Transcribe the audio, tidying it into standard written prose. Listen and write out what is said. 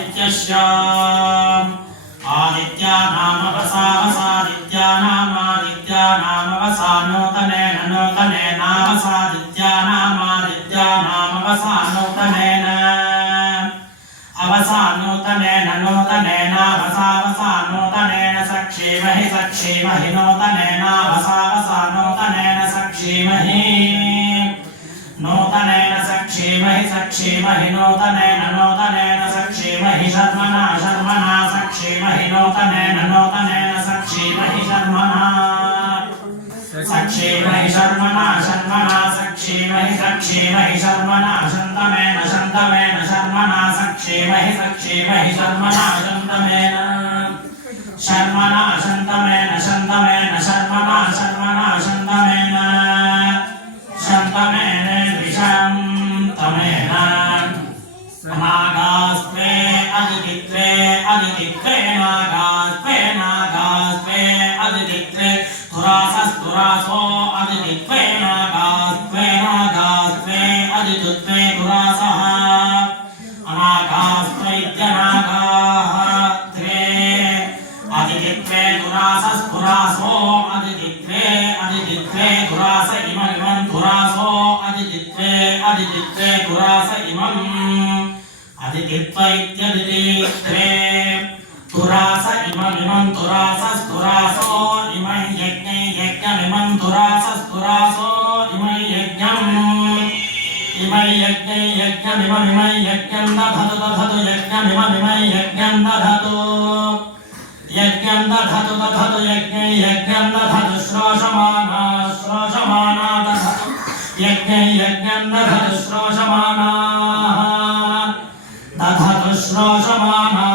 आदित्यस्य आदित्यानामवसादित्यानामादित्यानामवसा नूतनेन नूतनेनावसादित्यानामादित्यानामवसा नूतनेन अवसा नूतनेन नूतनेनावसावसा नूतनेन सक्षेमहि सक्षेमहि नूतनेनावसावसा नूतनेन सक्षेमहि नूतनेन सक्षेमहि सक्षेमहि नूतनेन नूतनेन सक्षेमहि शर्मणा शर्मणा सक्षेमहि नूतनेन नूतनेन सक्षेमहि शर्मणा सक्षेमहि शर्मणा शर्मणा सक्षेमहि सक्षेमहि शर्मणा शन्तमेन शन्तमेन शर्मणा सक्षेमहि सक्षेमहि शर्मणा शन्तमेन शर्मणा शन्तमेन शन्तमेन शर्मणा शर्मणा शन्तमेन शन्तमेन द्विशन्तमेन नागास्त्वे अदितित्वे अदितित्वे नागास्त्वे नागास्त्वे अदितित्वे तुरासस्तुरासो अदितित्वे नागास्त्वे नागास्त्वे अदितित्वे तुरासः अनागास्त्वैत्यनागाः त्वे अदितित्वे तुरासस्तुरासो अदितित्वे अदितित्वे तुरास इममिमं तुरासो अदितित्वे अदितित्वे तुरास इमम् अदितित्व इत्यदितित्वे तुरास इममिमं तुरासस्तुरासो इमं यज्ञे यज्ञमिमं तुरासस्तुरासो इमं यज्ञम् इमं यज्ञे यज्ञमिममिमं यज्ञं दधतु दधतु यज्ञमिममिमं यज्ञं दधतु यज्ञं दधतु दधतु यज्ञे यज्ञं दधतु श्रोषमाना श्रोषमाना दधतु यज्ञे यज्ञं दधतु श्रोषमानाः दधतु श्रोषमाना